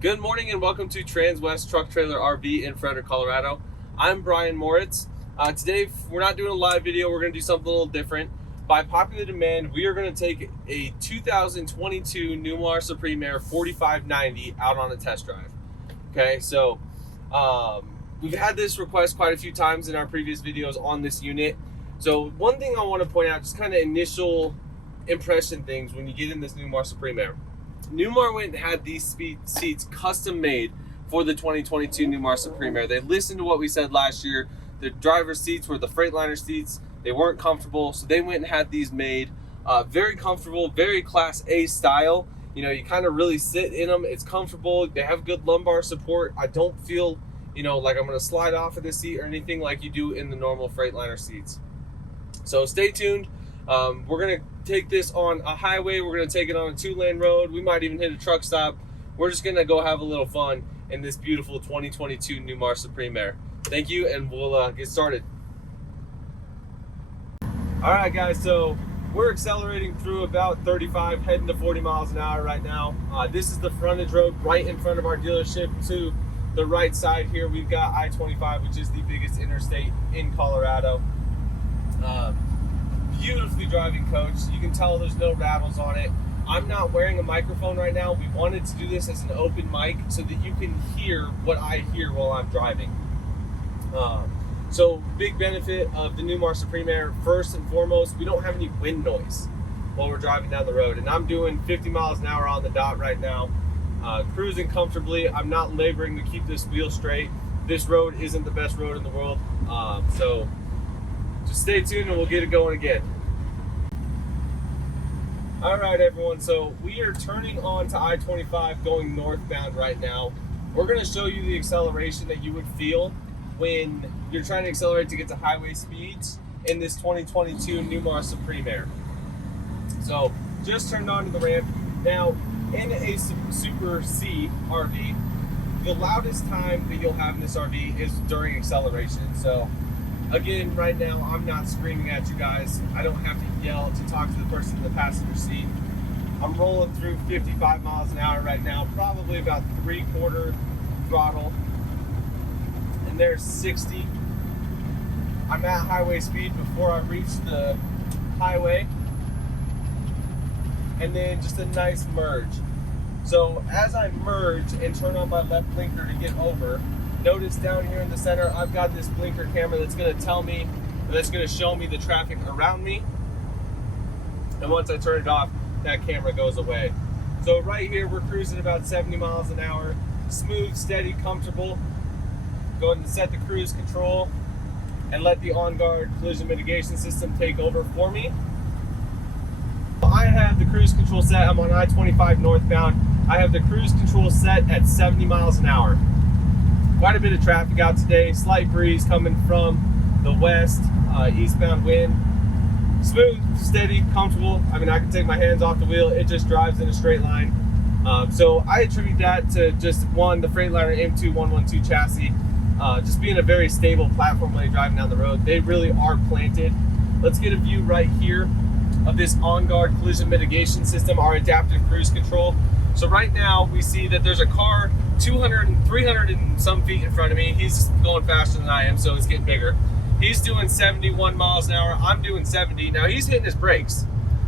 Good morning and welcome to Transwest Truck Trailer RV in Frederick, Colorado. I'm Brian Moritz. Today we're not doing a live video, we're going to do something a little different. By popular demand, we are going to take a 2022 Newmar Supreme Aire 4590 out on a test drive. Okay, so we've had this request quite a few times in our previous videos on this unit. So one thing I want to point out, just kind of initial impression things when you get in this Newmar Supreme Aire. Newmar went and had these seats custom made for the 2022 Newmar Supreme Aire. They listened to what we said last year. The driver's seats were the Freightliner seats. They weren't comfortable, so they went and had these made. Very comfortable, very Class A style. You know, you kind of really sit in them. It's comfortable. They have good lumbar support. I don't feel, like I'm going to slide off of this seat or anything like you do in the normal Freightliner seats. So stay tuned. We're going to take this on a highway. We're going to take it on a 2-lane road. We might even hit a truck stop. We're just going to go have a little fun in this beautiful 2022 Newmar Supreme Aire. Thank you, and we'll get started. All right, guys, so we're accelerating through about 35, heading to 40 miles an hour right now. This is the frontage road right in front of our dealership. To the right side here, we've got I-25, which is the biggest interstate in Colorado. Beautifully driving coach. You can tell there's no rattles on it. I'm not wearing a microphone right now. We wanted to do this as an open mic so that you can hear what I hear while I'm driving. So big benefit of the Newmar Supreme Aire, first and foremost, we don't have any wind noise while we're driving down the road. And I'm doing 50 miles an hour on the dot right now, cruising comfortably. I'm not laboring to keep this wheel straight. This road isn't the best road in the world. So just stay tuned and we'll get it going again. All right, everyone, so we are turning on to I-25 going northbound right now. We're going to show you the acceleration that you would feel when you're trying to accelerate to get to highway speeds in this 2022 Newmar Supreme Aire. So just turned on to the ramp. Now, in a Super C RV, the loudest time that you'll have in this RV is during acceleration. So again, right now, I'm not screaming at you guys. I don't have to yell to talk to the person in the passenger seat. I'm rolling through 55 miles an hour right now, probably about 3/4 throttle. And there's 60. I'm at highway speed before I reach the highway. And then just a nice merge. So as I merge and turn on my left blinker to get over, notice down here in the center, I've got this blinker camera that's going to tell me, that's going to show me the traffic around me. And once I turn it off, that camera goes away. So right here, we're cruising about 70 miles an hour, smooth, steady, comfortable. Go ahead and set the cruise control and let the on-guard collision mitigation system take over for me. I have the cruise control set. I'm on I-25 northbound. I have the cruise control set at 70 miles an hour. Quite a bit of traffic out today. Slight breeze coming from the west, eastbound wind. Smooth, steady, comfortable. I mean, I can take my hands off the wheel. It just drives in a straight line. So I attribute that to just the Freightliner M2112 chassis, just being a very stable platform when you're driving down the road. They really are planted. Let's get a view right here of this on-guard collision mitigation system, our adaptive cruise control. So right now we see that there's a car 200 and 300 and some feet in front of me. He's going faster than I am, so it's getting bigger. He's doing 71 miles an hour. I'm doing 70. Now he's hitting his brakes.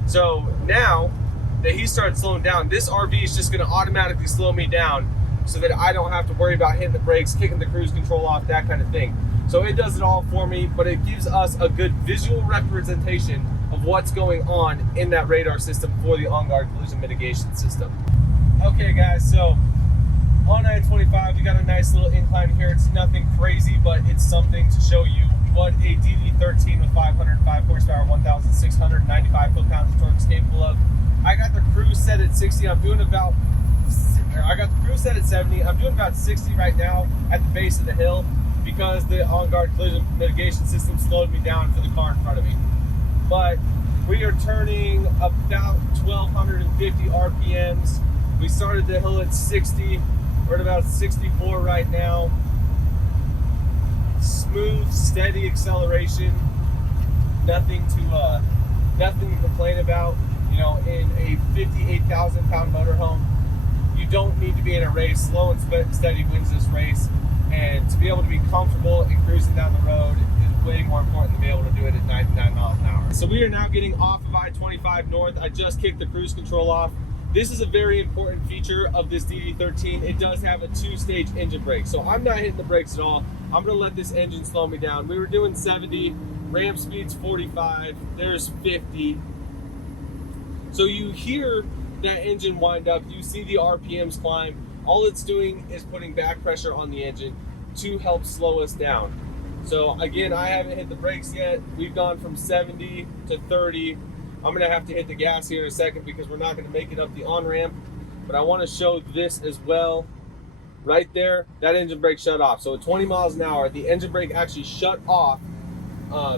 So now that he started slowing down, this RV is just going to automatically slow me down so that I don't have to worry about hitting the brakes, kicking the cruise control off, that kind of thing. So it does it all for me, but it gives us a good visual representation of what's going on in that radar system for the on-guard collision mitigation system. Okay, guys, so on I-25, you got a nice little incline here. It's nothing crazy, but it's something to show you what a DD13 with 505 horsepower, 1,695 foot-pounds of torque is capable of. I got the cruise set at 60. I got the cruise set at 70. I'm doing about 60 right now at the base of the hill because the on-guard collision mitigation system slowed me down for the car in front of me. But we are turning about 1,250 RPMs. We started the hill at 60. We're at about 64 right now. Smooth, steady acceleration. Nothing to complain about. In a 58,000 pound motorhome, you don't need to be in a race. Slow and steady wins this race. And to be able to be comfortable and cruising down the road is way more important than being able to do it at 99 miles an hour. So we are now getting off of I-25 North. I just kicked the cruise control off. This is a very important feature of this DD13. It does have a 2-stage engine brake. So I'm not hitting the brakes at all. I'm gonna let this engine slow me down. We were doing 70, ramp speed's 45, there's 50. So you hear that engine wind up, you see the RPMs climb. All it's doing is putting back pressure on the engine to help slow us down. So again, I haven't hit the brakes yet. We've gone from 70 to 30. I'm gonna have to hit the gas here in a second because we're not gonna make it up the on-ramp. But I wanna show this as well. Right there, that engine brake shut off. So at 20 miles an hour, the engine brake actually shut off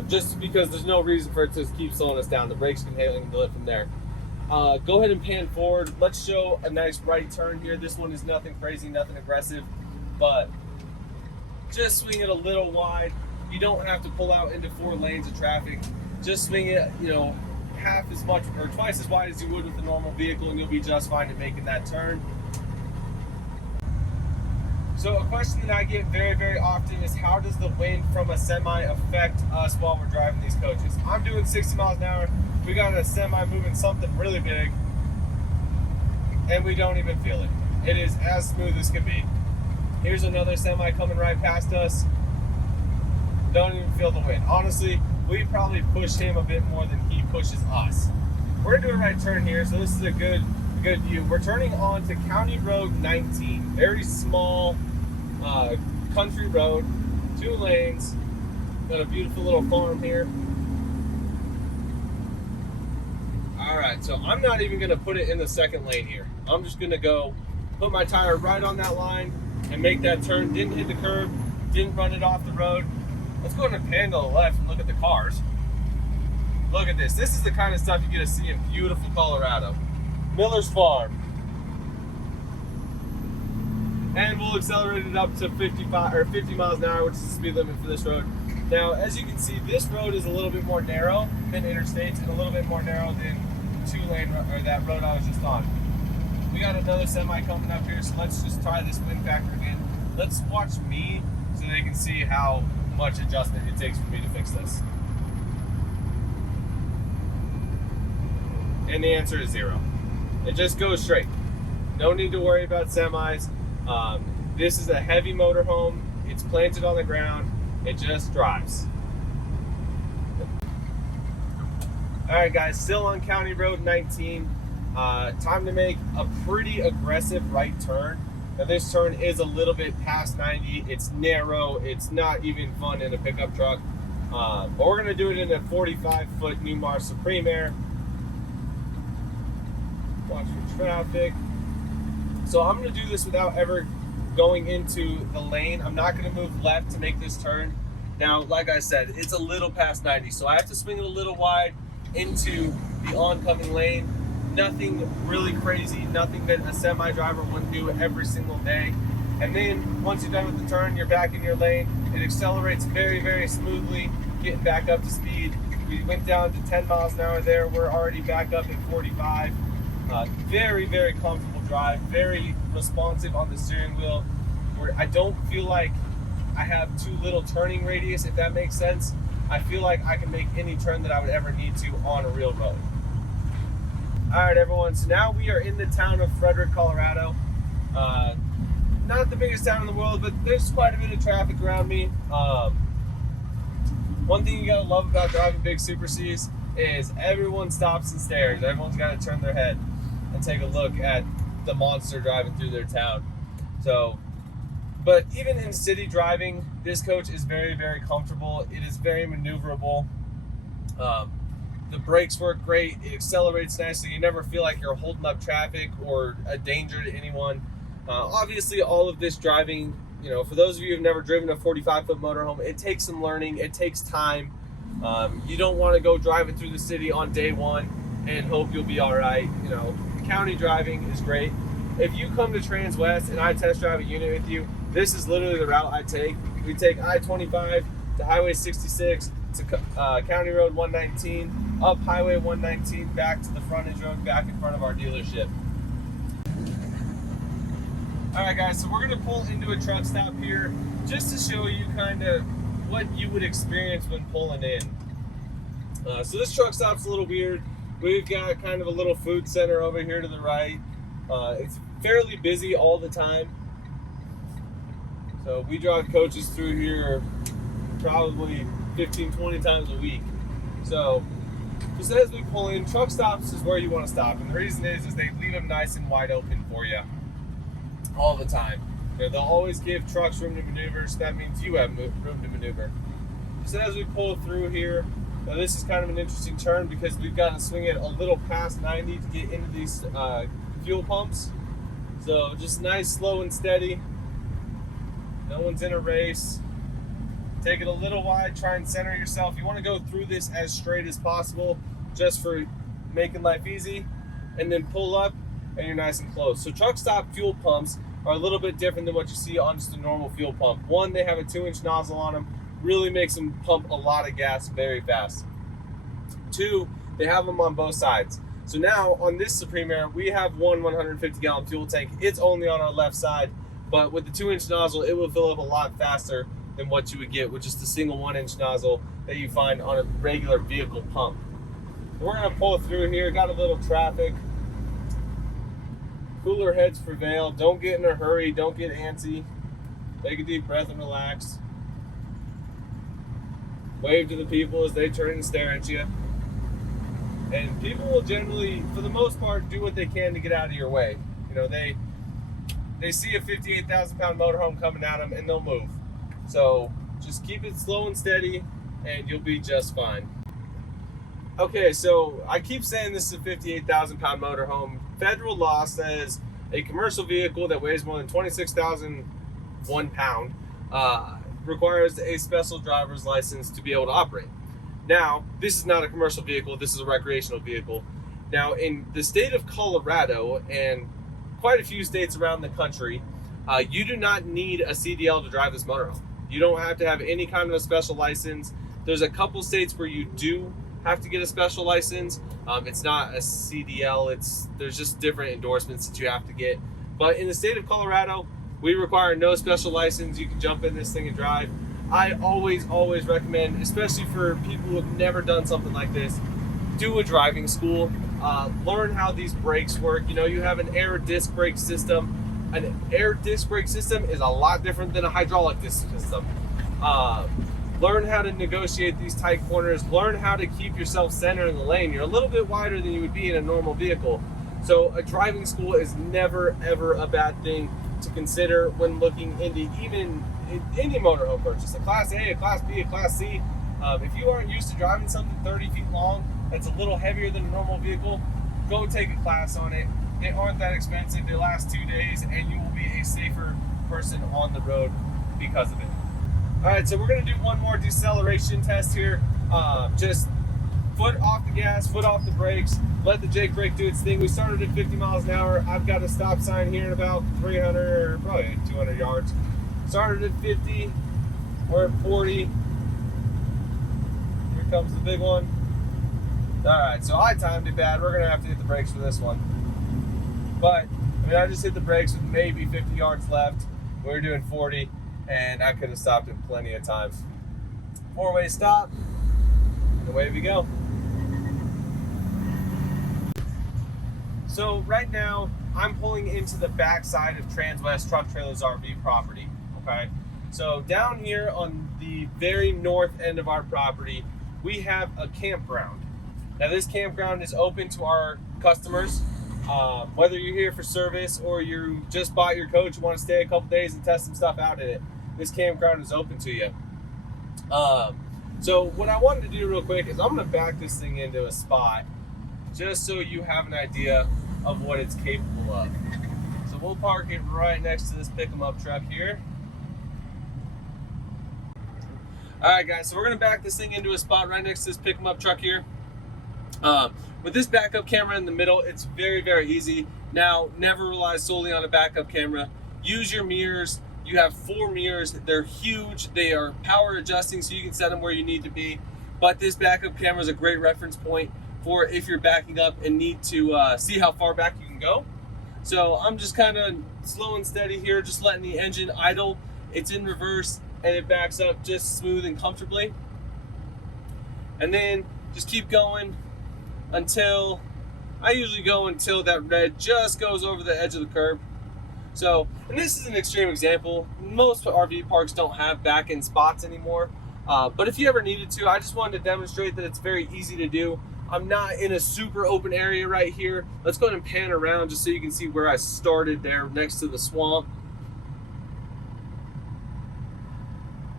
just because there's no reason for it to keep slowing us down. The brakes can handle it from there. Go ahead and pan forward. Let's show a nice right turn here. This one is nothing crazy, nothing aggressive, but just swing it a little wide. You don't have to pull out into 4 lanes of traffic. Just swing it, half as much or twice as wide as you would with a normal vehicle, and you'll be just fine in making that turn. So a question that I get very, very often is, how does the wind from a semi affect us while we're driving these coaches? I'm doing 60 miles an hour. We got a semi moving something really big, and we don't even feel it. It is as smooth as can be. Here's another semi coming right past us. Don't even feel the wind. Honestly, we probably push him a bit more than he pushes us. We're gonna do a right turn here, so this is a good view. We're turning on to County Road 19. Very small country road, 2 lanes. Got a beautiful little farm here. All right, so I'm not even gonna put it in the second lane here. I'm just gonna go put my tire right on that line and make that turn. Didn't hit the curb, didn't run it off the road. Let's go ahead and pan to the left and look at the cars. Look at this. This is the kind of stuff you get to see in beautiful Colorado. Miller's Farm. And we'll accelerate it up to 50 miles an hour, which is the speed limit for this road. Now, as you can see, this road is a little bit more narrow than interstates and a little bit more narrow than that road I was just on. We got another semi coming up here, so let's just try this wind factor again. Let's watch me so they can see how much adjustment it takes for me to fix this. And the answer is 0. It just goes straight. No need to worry about semis. This is a heavy motorhome. It's planted on the ground. It just drives. All right, guys, still on County Road 19. Time to make a pretty aggressive right turn. Now, this turn is a little bit past 90. It's narrow. It's not even fun in a pickup truck. But we're gonna do it in a 45-foot Newmar Supreme Aire. Watch for traffic. So I'm gonna do this without ever going into the lane. I'm not gonna move left to make this turn. Now, like I said, it's a little past 90, so I have to swing it a little wide into the oncoming lane. Nothing really crazy, nothing that a semi driver wouldn't do every single day. And then once you're done with the turn, you're back in your lane. It accelerates very, very smoothly, getting back up to speed. We went down to 10 miles an hour there. We're already back up at 45. Very, very comfortable drive, very responsive on the steering wheel. Where I don't feel like I have too little turning radius, if that makes sense. I feel like I can make any turn that I would ever need to on a real road. All right, everyone, so now we are in the town of Frederick, Colorado. Not the biggest town in the world, but there's quite a bit of traffic around me. One thing you gotta love about driving big Super Cs is everyone stops and stares. Everyone's gotta turn their head and take a look at the monster driving through their town. So, but even in city driving, this coach is very, very comfortable. It is very maneuverable. The brakes work great. It accelerates nicely. You never feel like you're holding up traffic or a danger to anyone. Obviously, all of this driving, for those of you who've never driven a 45-foot motorhome, it takes some learning. It takes time. You don't want to go driving through the city on day one and hope you'll be all right. County driving is great. If you come to Transwest and I test drive a unit with you, this is literally the route I take. We take I-25 to Highway 66 to County Road 119, up Highway 119, back to the frontage road, back in front of our dealership. Alright guys, so we're going to pull into a truck stop here just to show you kind of what you would experience when pulling in. So this truck stop's a little weird. We've got kind of a little food center over here to the right. It's fairly busy all the time. So we drive coaches through here probably 15-20 times a week. So just as we pull in, truck stops is where you want to stop. And the reason is they leave them nice and wide open for you all the time. You know, they'll always give trucks room to maneuver, so that means you have room to maneuver. Just as we pull through here, now this is kind of an interesting turn because we've got to swing it a little past 90 to get into these fuel pumps. So just nice, slow and steady. No one's in a race. Take it a little wide, try and center yourself. You want to go through this as straight as possible just for making life easy, and then pull up and you're nice and close. So truck stop fuel pumps are a little bit different than what you see on just a normal fuel pump. One, they have a 2-inch nozzle on them, really makes them pump a lot of gas very fast. Two, they have them on both sides. So now on this Supreme Aire, we have one 150-gallon fuel tank. It's only on our left side, but with the 2-inch nozzle, it will fill up a lot faster than what you would get with just a single 1-inch nozzle that you find on a regular vehicle pump. We're gonna pull through here, got a little traffic. Cooler heads prevail. Don't get in a hurry, don't get antsy. Take a deep breath and relax. Wave to the people as they turn and stare at you. And people will generally, for the most part, do what they can to get out of your way. You know, they see a 58,000-pound motorhome coming at them and they'll move. So just keep it slow and steady and you'll be just fine. Okay, so I keep saying this is a 58,000-pound motorhome. Federal law says a commercial vehicle that weighs more than 26,001 pound requires a special driver's license to be able to operate. Now, this is not a commercial vehicle, this is a recreational vehicle. Now, in the state of Colorado and quite a few states around the country, you do not need a CDL to drive this motorhome. You don't have to have any kind of a special license. There's a couple states where you do have to get a special license. It's not a CDL, there's just different endorsements that you have to get. But in the state of Colorado, we require no special license. You can jump in this thing and drive. I always recommend, especially for people who have never done something like this, do a driving school. Learn how these brakes work. You know, you have an air disc brake system. An air disc brake system is a lot different than a hydraulic disc system. Learn how to negotiate these tight corners. Learn how to keep yourself centered in the lane. You're a little bit wider than you would be in a normal vehicle. So a driving school is never, ever a bad thing to consider when looking into even any motorhome purchase. A Class A, a Class B, a Class C. If you aren't used to driving something 30 feet long that's a little heavier than a normal vehicle, go take a class on it. They aren't that expensive. They last 2 days and you will be a safer person on the road because of it. All right, so we're gonna do one more deceleration test here. Just foot off the gas, foot off the brakes, let the Jake brake do its thing. We started at 50 miles an hour. I've got a stop sign here in about 300 or probably 200 yards. Started at 50, we're at 40. Here comes the big one. All right, so I timed it bad. We're gonna have to hit the brakes for this one. But, I mean, I just hit the brakes with maybe 50 yards left. We were doing 40, and I could have stopped it plenty of times. 4-way stop, and away we go. So right now, I'm pulling into the backside of Transwest Truck Trailers RV property, okay? So down here on the very north end of our property, we have a campground. Now this campground is open to our customers. Whether you're here for service or you just bought your coach, you want to stay a couple days and test some stuff out in it, this campground is open to you. So what I wanted to do real quick is I'm going to back this thing into a spot just so you have an idea of what it's capable of. So we'll park it right next to this pick-em-up truck here. Alright guys, so we're going to back this thing into a spot right next to this pick-em-up truck here. With this backup camera in the middle, it's very, very easy. Now, never rely solely on a backup camera. Use your mirrors. You have 4 mirrors. They're huge. They are power adjusting, so you can set them where you need to be. But this backup camera is a great reference point for if you're backing up and need to see how far back you can go. So I'm just kind of slow and steady here, just letting the engine idle. It's in reverse and it backs up just smooth and comfortably. And then just keep going until, I usually go until that red just goes over the edge of the curb. So, and this is an extreme example. Most RV parks don't have back-end spots anymore. But if you ever needed to, I just wanted to demonstrate that it's very easy to do. I'm not in a super open area right here. Let's go ahead and pan around just so you can see where I started there next to the swamp.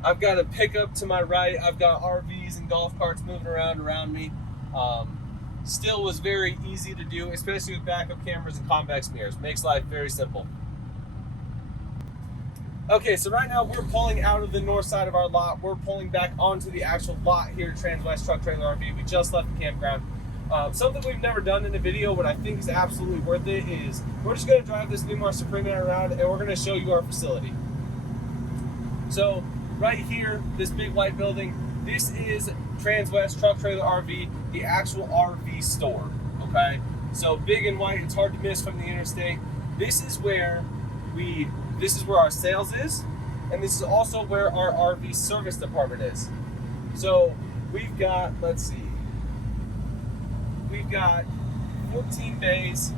I've got a pickup to my right. I've got RVs and golf carts moving around me. Still was very easy to do, especially with backup cameras and convex mirrors. Makes life very simple. Okay, so right now we're pulling out of the north side of our lot. We're pulling back onto the actual lot here at Transwest Truck Trailer RV. We just left the campground. Something we've never done in a video, but I think is absolutely worth it, is we're just going to drive this Newmar Supreme around and we're going to show you our facility. So right here, this big white building, this is Transwest Truck Trailer RV, the actual RV store, okay? So big and white, it's hard to miss from the interstate. This is where our sales is, and this is also where our RV service department is. So we've got, let's see, we've got 14 bays,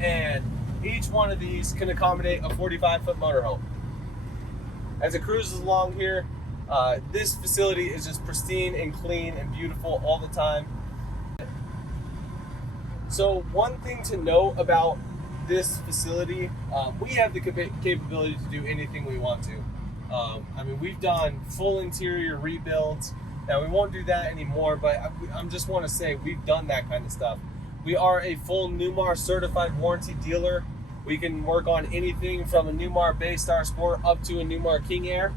and each one of these can accommodate a 45-foot motorhome. As it cruises along here, this facility is just pristine and clean and beautiful all the time. So one thing to note about this facility, we have the capability to do anything we want to. I mean, we've done full interior rebuilds. Now, we won't do that anymore, but I just want to say we've done that kind of stuff. We are a full Newmar certified warranty dealer. We can work on anything from a Newmar Baystar Sport up to a Newmar King Air,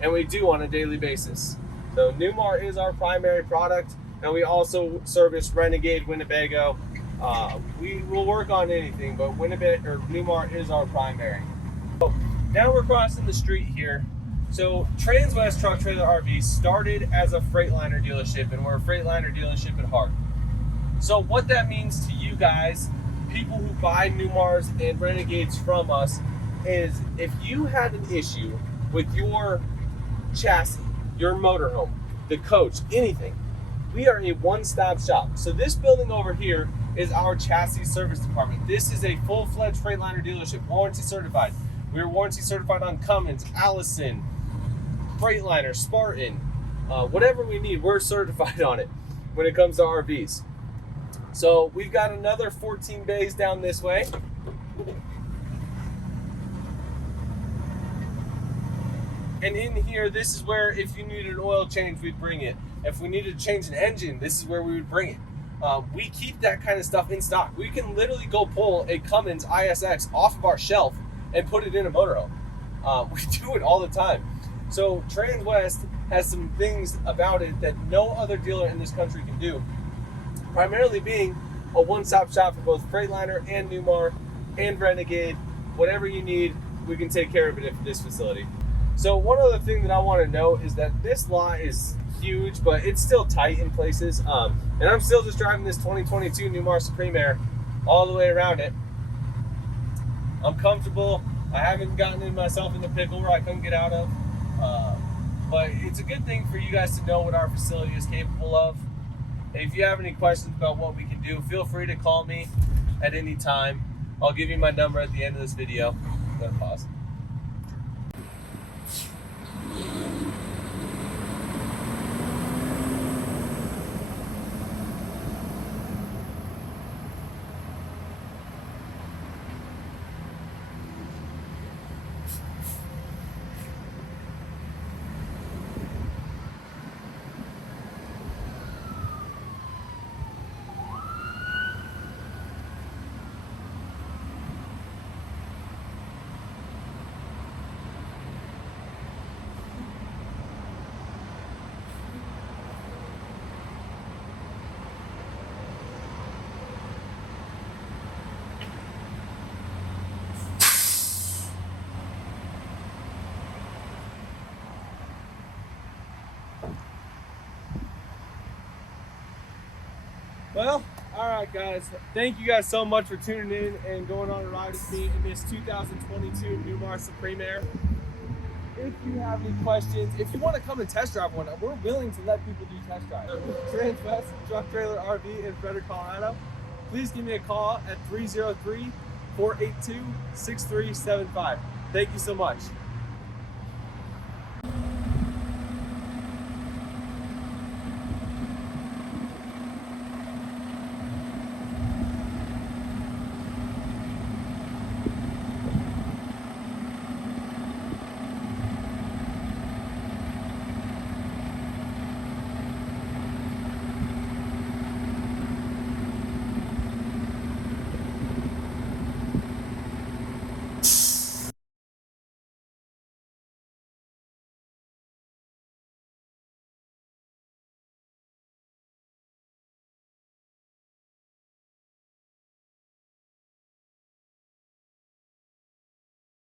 and we do on a daily basis. So Newmar is our primary product, and we also service Renegade, Winnebago. We will work on anything, but Newmar is our primary. So now we're crossing the street here. So Transwest Truck Trailer RV started as a Freightliner dealership, and we're a Freightliner dealership at heart. So what that means to you guys, people who buy Newmars and Renegades from us, is if you had an issue with your chassis, your motorhome, the coach, anything, we are a one-stop shop. So this building over here is our chassis service department. This is a full-fledged Freightliner dealership, warranty certified. We're warranty certified on Cummins, Allison, Freightliner, Spartan, whatever we need, we're certified on it when it comes to RVs. So we've got another 14 bays down this way. And in here, this is where if you needed an oil change, we'd bring it. If we needed to change an engine, this is where we would bring it. We keep that kind of stuff in stock. We can literally go pull a Cummins ISX off of our shelf and put it in a motorhome. We do it all the time. So Transwest has some things about it that no other dealer in this country can do. Primarily being a one-stop shop for both Freightliner and Newmar and Renegade. Whatever you need, we can take care of it at this facility. So one other thing that I want to note is that this lot is huge, but it's still tight in places. And I'm still just driving this 2022 Newmar Supreme Aire all the way around it. I'm comfortable. I haven't gotten myself in the pickle where I couldn't get out of. But it's a good thing for you guys to know what our facility is capable of. If you have any questions about what we can do, feel free to call me at any time. I'll give you my number at the end of this video. I'm gonna pause. Well, All right, guys. Thank you guys so much for tuning in and going on a ride with me in this 2022 Newmar Supreme Aire. If you have any questions, if you want to come and test drive one, we're willing to let people do test drives. Transwest Truck Trailer RV in Frederick, Colorado. Please give me a call at 303-482-6375. Thank you so much.